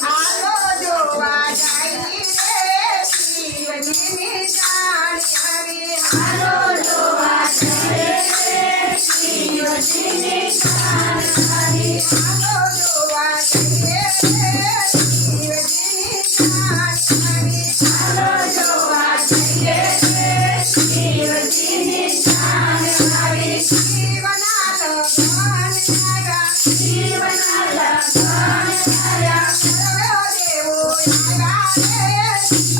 હાલો જોવા જાય રે શિવજીની જાણ્યારી હાલો જોવા જાય રે શિવજીની જાણ્યારી હાલો જોવા જાય રે શિવજીની જાણ્યારી હાલો જોવા જાય રે શિવજીની જાણ્યારી શિવના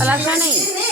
લગન અલગ નહીં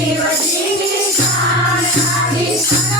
Shivajini Shanghari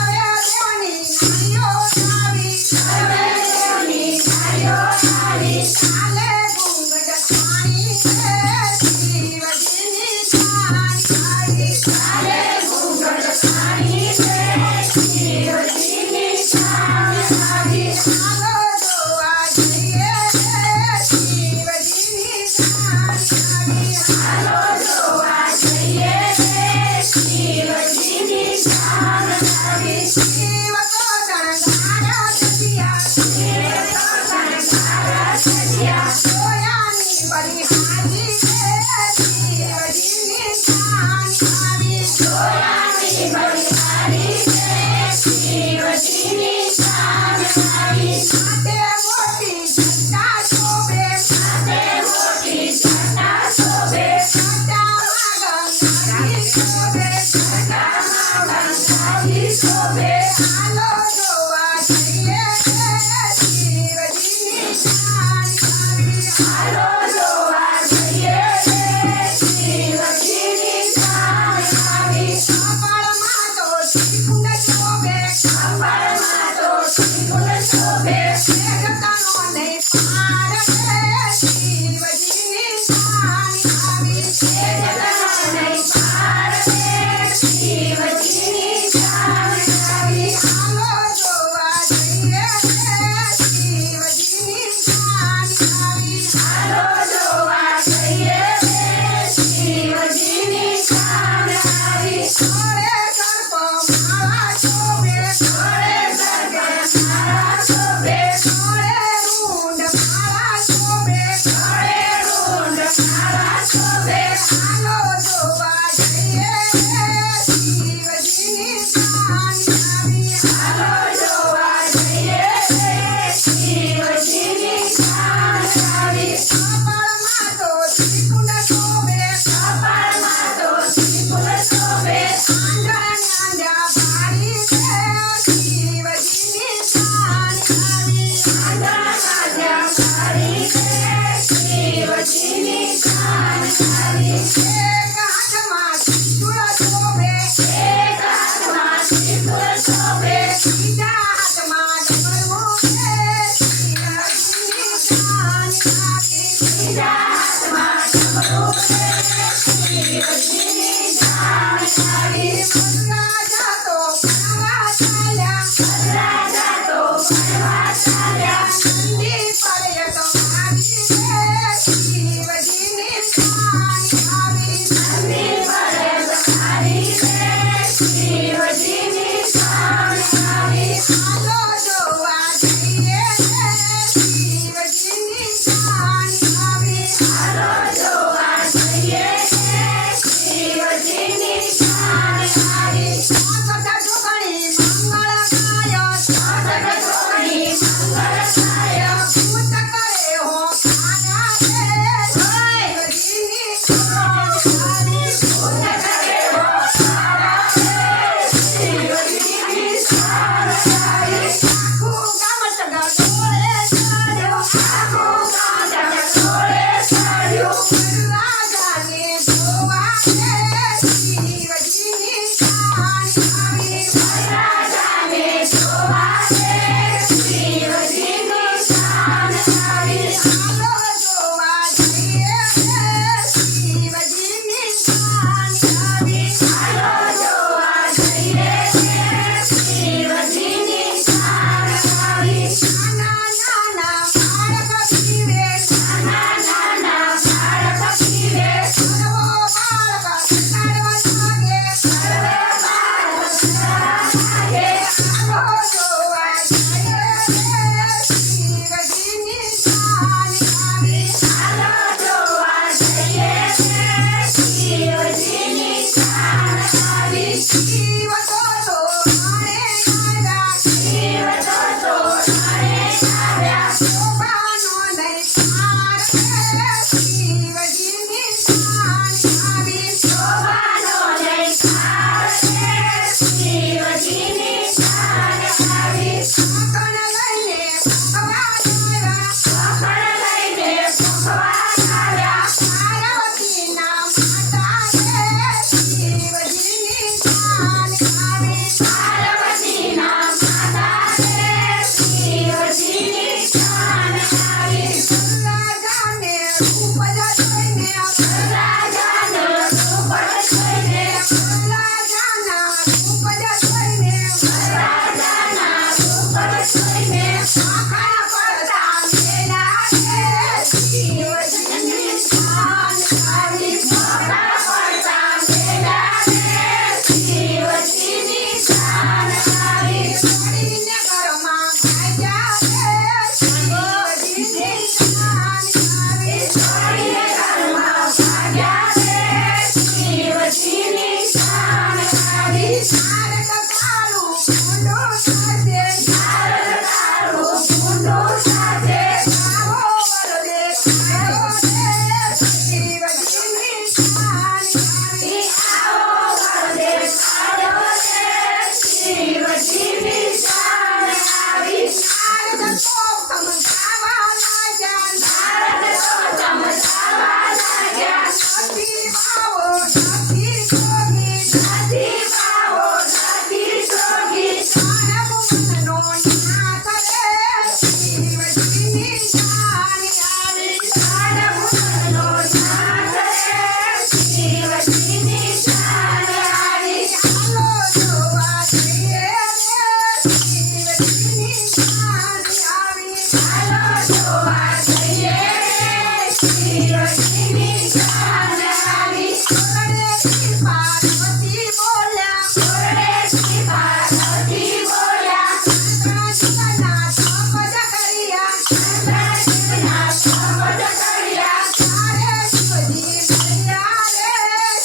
શિવજીની શાન આવી ભારત તારું ભૂંડું સાજે ભારત તારું ભૂંડું સાજે આવો વરદે ખાયો રે શિવજીની શાન આવી આવો વરદે ખાયો રે શિવજીની શાન આવી ભારત તો સમજાવા લાગ્યા ભારત તો સમજાવા લાગ્યા નથી બાવો નથી જોગી નથી બાવો નથી જોગી સાહેબ મનનો નાથ રે શિવજીની શાન આવી સાહેબ મનનો નાથ રે શિવજીની શાન આવી હાલો જોવા જઈએ રે શિવજીની શાન આવી હાલો જોવા જઈએ રે શિવજીની શાન આવી ઓરડેથી પાર્વતી બોલ્યા ઓરડેથી પાર્વતી બોલ્યા શંકરાજીના શપથ કર્યા શંકરાજીના શપથ કર્યા તારે શિવજી કર્યા રે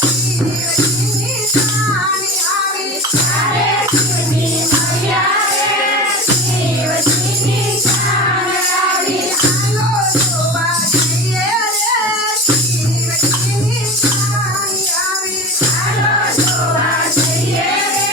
શિવજીની શાન આવી તારે શિવજી કર્યા રે શિવજીની શાન આવી હાલો જોવા જઈએ રે શિવજીની શાન આવી હાલો જોવા જઈએ રે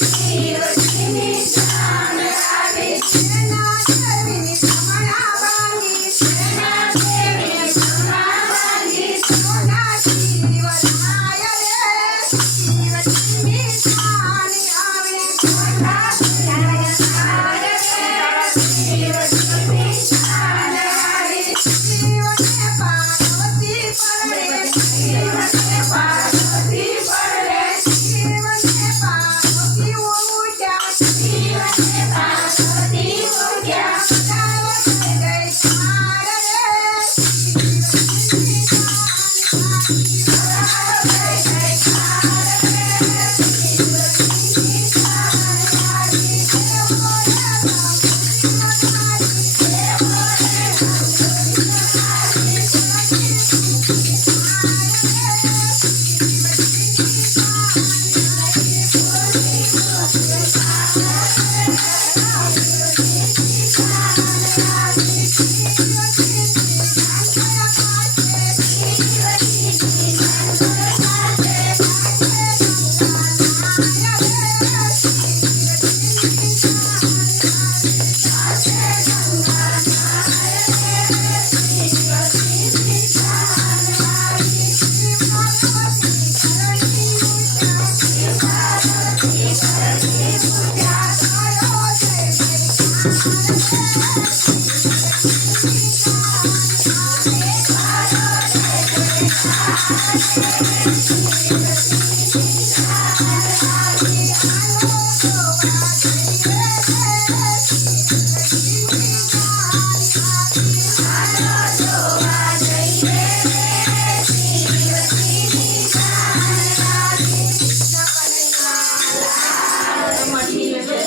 શિવજીની શાન આવી સેના દેવીની સમણા બાંધી સેના દેવીની સમણા બાંધી સોના શિવરાય રે શિવજીની શાન આવી સોના શિવરાય રે શિવજીની શાન આવી શિવને પાર્વતી પડે શિવને પાર્વતી પડે શિવને પાર્વતી ઉઠ્યા શિવને પાર્વતી ઉઠ્યા ગાવ જય જયકાર રે શિવજીની શાન આવી ગાવ જય જયકાર રે શિવજીની શાન આવી હે બોલે